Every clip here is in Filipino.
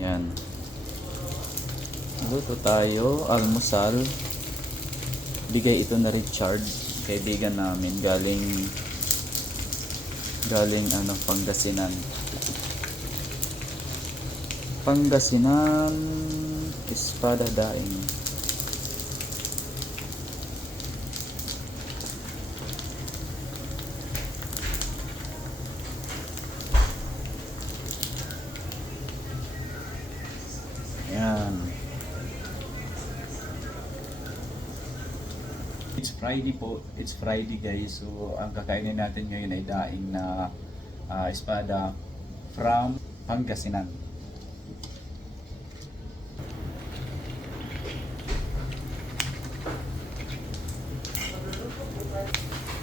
Yan. Luto tayo, almusal. Bigay ito na Richard, kaibigan namin, galing Pangasinan. Pangasinan, Espada Daing. Yan. It's Friday po. It's Friday guys. So ang kakainin natin ngayon ay daing na espada from Pangasinan.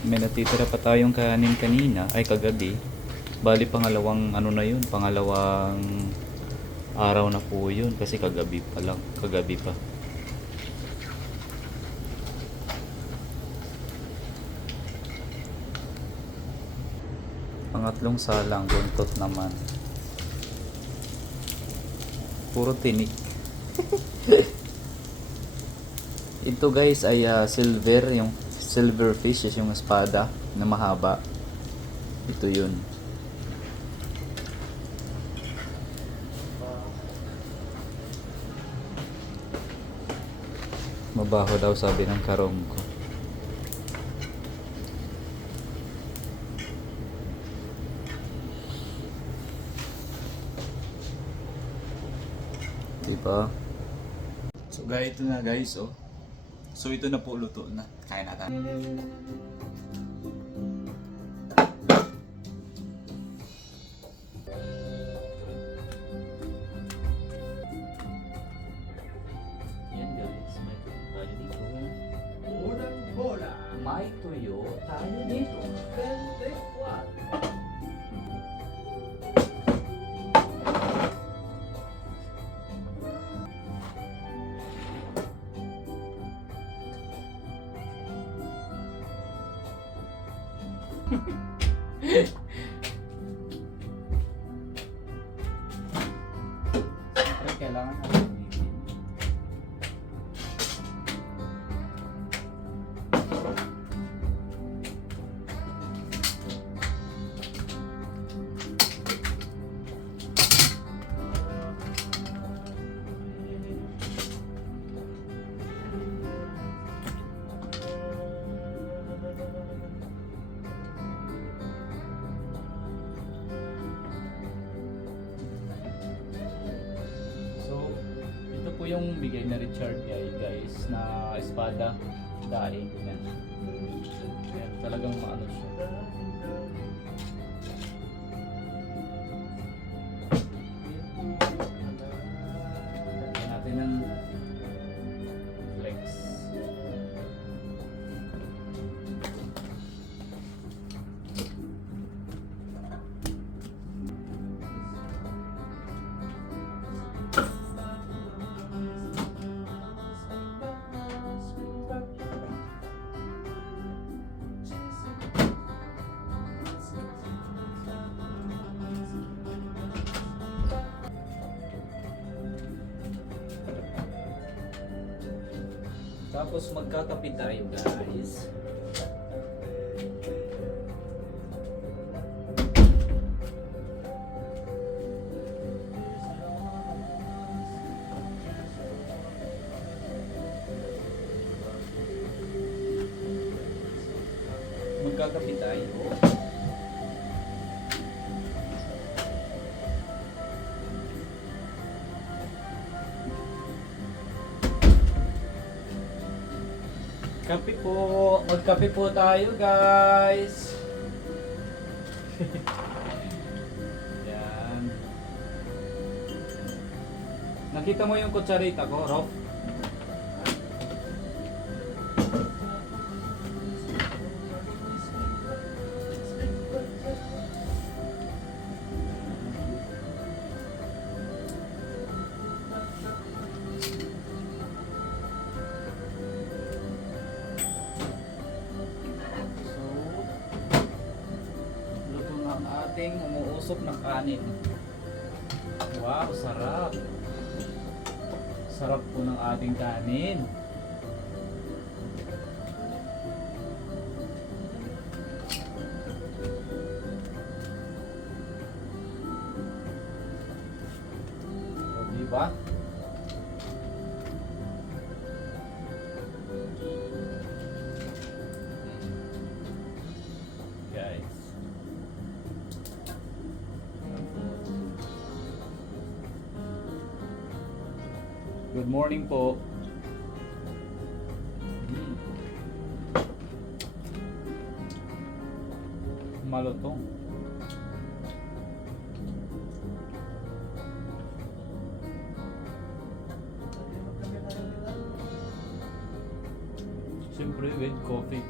May natitira pa tayong kanin kanina, ay kagabi. Bali pangalawang ano na yun, pangalawang araw na po yun kasi kagabi pa. Pangatlong salang, buntot naman. Puro tinik. Ito guys ay yung silverfish, yung espada na mahaba. Ito yun. Mabaho daw sabi ng karong ko. Diba? So guys, ito na guys, oh. So ito na po, luto na. Kain natin. Yan guys, may tayo dito. Unang bola. May tuyo tayo dito. 24. Siyempre, kailangan natin ulitin. Ito po yung bigay na Richard guys na espada daing yan. Yan talagang maano siya. Lagyan natin ng flex. Tapos magkakape tayo guys. Magkakape tayo. Kape po. Magkape po tayo guys. Yan. Nakita mo yung kutsarita ko, Rob? ating umuusok ng kanin. Wow, sarap. Sarap po ng ating kanin. O, diba? Guys. Good morning po. Malutong. Siyempre with coffee.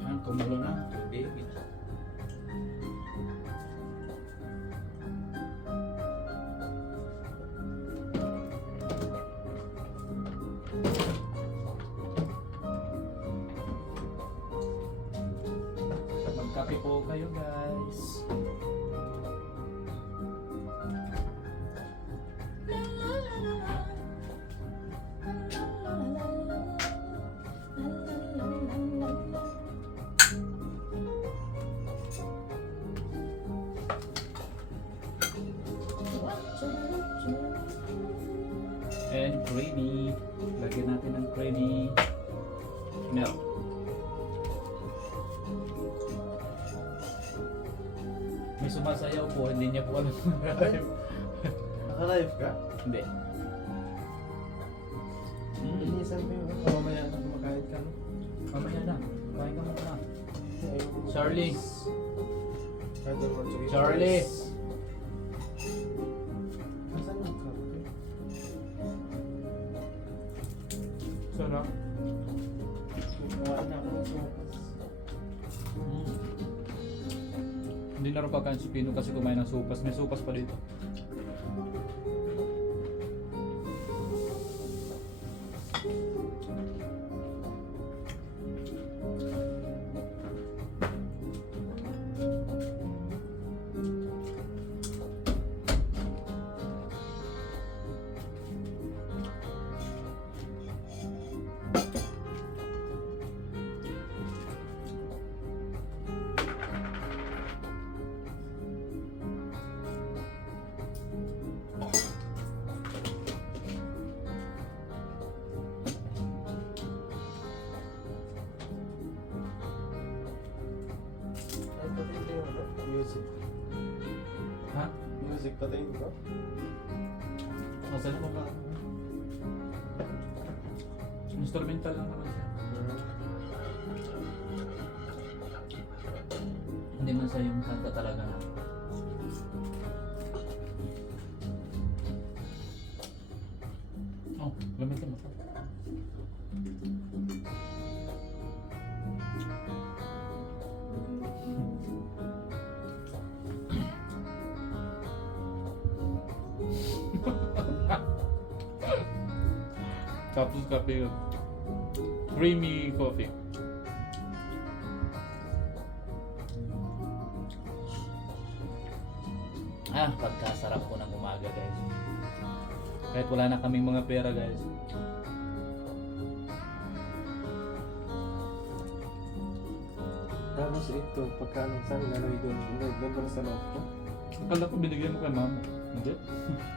Yan, kumulo na. Tubig. Magkape po kayo, guys. And creamy. Lagyan natin ng creamy milk. May sumasayaw po, hindi niya po alam. Naka-live ka? Hindi. Inisan mo yung mamaya na kumakain ka, no? Mamaya na. Kain ka muna. Ayoko mo. Charlie. I don't want to eat Charlie. rice. Nasaan yung kape? Sarap. Kumain na ako ng sopas. Hindi na rin kakain si Pino kasi kumain ng supas. May supas pa dito. Ay, patayin ko yung ano? Music. Ha? Music, patayin ko. Masal mo ba? Instrumental lang naman siya. Hindi man siya yung kanta talaga na. Oh, gamitin mo. Tapos kape yun. Creamy coffee. Pagkasarap po ng umaga, guys. Kahit wala na kaming mga pera, guys. Tapos ito, pagka anong saan lalagay doon, doon ba sa loob ko? Akala ko binigyan mo kay mama. Hindi?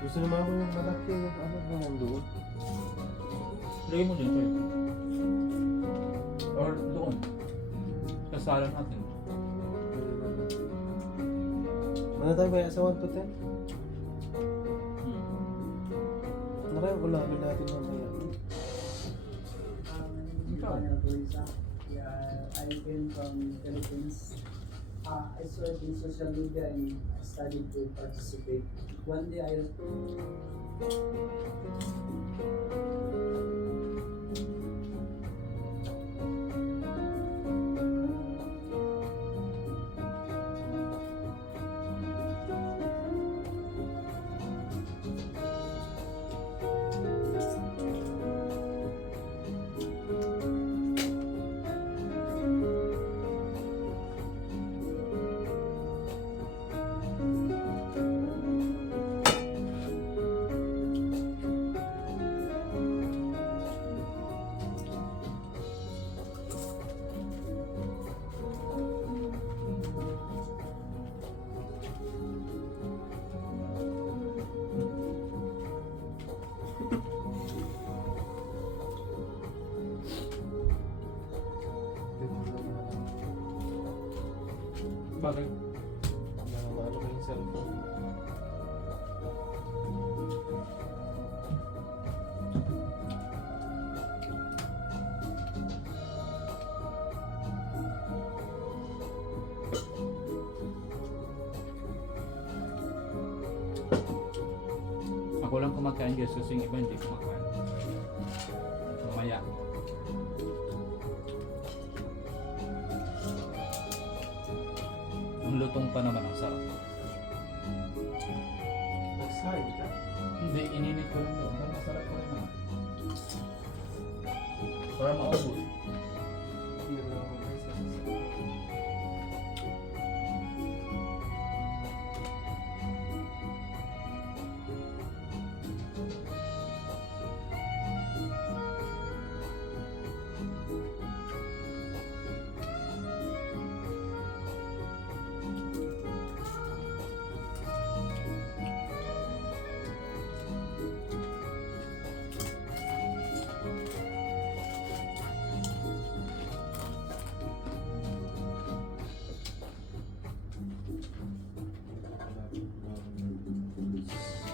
Gusto na mama yung malaki yung ano na nandoon. Lagay mo dito. Or doon. Kasala natin. Ano tayo ba sa 1 to 10? Naray, ulapin natin mamaya. Ikaw? Manuel Buisa. Yeah, I came from Philippines. I saw it in social media and I started to participate. One day I Bakit? Nakamaano ko yung cellphone. Ako lang kumakain guys kasi yung iba hindi kumakain. Mamaya. Ang lutong pa naman ang sarap. Nagsahin ka? Hindi, ininit ko lang doon. Pero masarap ko rin naman. Para maubos. Hindi na ako guys.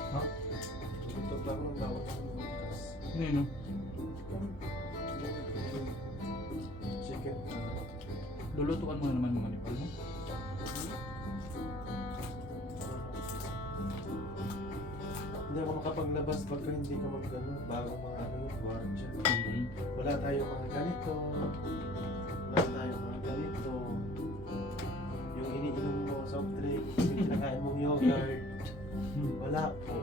Ha? Tutok lang ng bawat bukas. Nino? Chicken. Lulutuan mo na naman mga nipal mo. Hindi ako makapaglabas pagka hindi ka mag-ano, bago mga ano yung gwardiya. Wala tayong mga ganito. Wala tayong mga ganito. Yung iniinom mo, soft drink, yung kinakain mong yogurt. Wala po.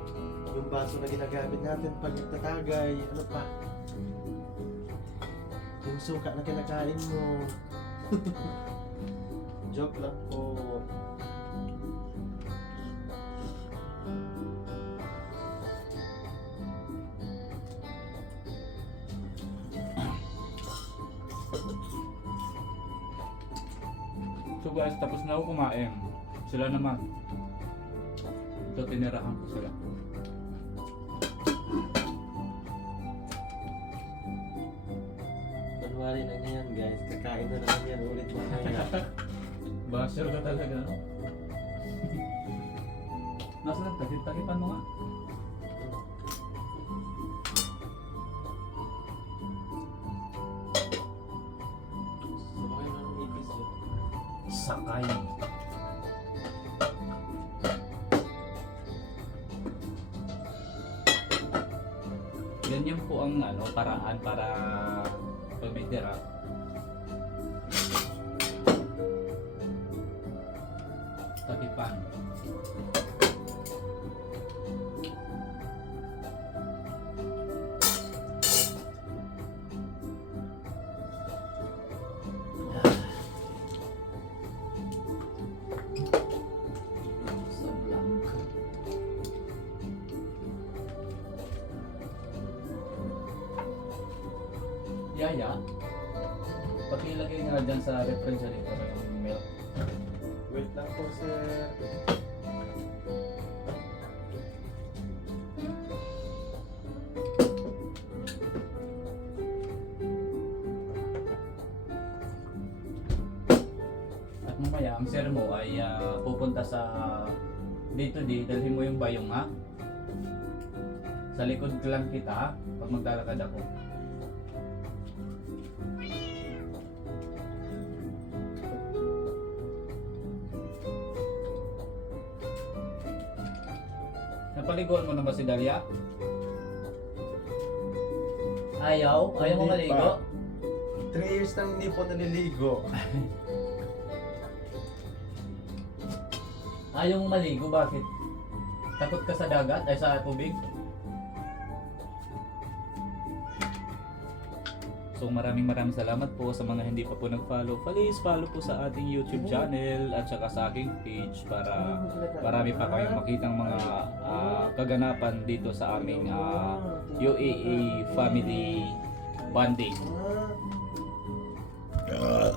Yung baso na ginagamit natin pag nagtatagay, ano pa? Yung suka na kinakain mo. Joke lang po. So guys, tapos na ako kumain. Sila naman. Ito, tinirahan ko sila. Kunwari na yan guys, kakain na naman yan ulit mamaya. Basher ka talaga, no? Nasaan? Takip-takipan mo nga. Sabay na ng ipis yun. Sakay. Ganyan po ang paraan para pag may tira. Takipan. Sa blanco. Yaya, pakilagay nga dyan sa refrigerator yung milk. Wait lang po sir. At mamaya, ang sir mo ay pupunta sa day-to-day, dalhin mo yung bayong ha. Sa likod lang kita pag maglalakad ako. Paliguan mo na ba si Dalia? Ayaw? Ayaw mo Hindi maligo? pa. 3 years nang hindi po naliligo. Ayaw mo maligo? Bakit? Takot ka sa dagat? Ay sa tubig? So maraming salamat po sa mga hindi pa po nag-follow. Please follow po sa ating YouTube channel at saka sa aking page para marami pa kayong makitang mga kaganapan dito sa aming UAE family bonding. Ah.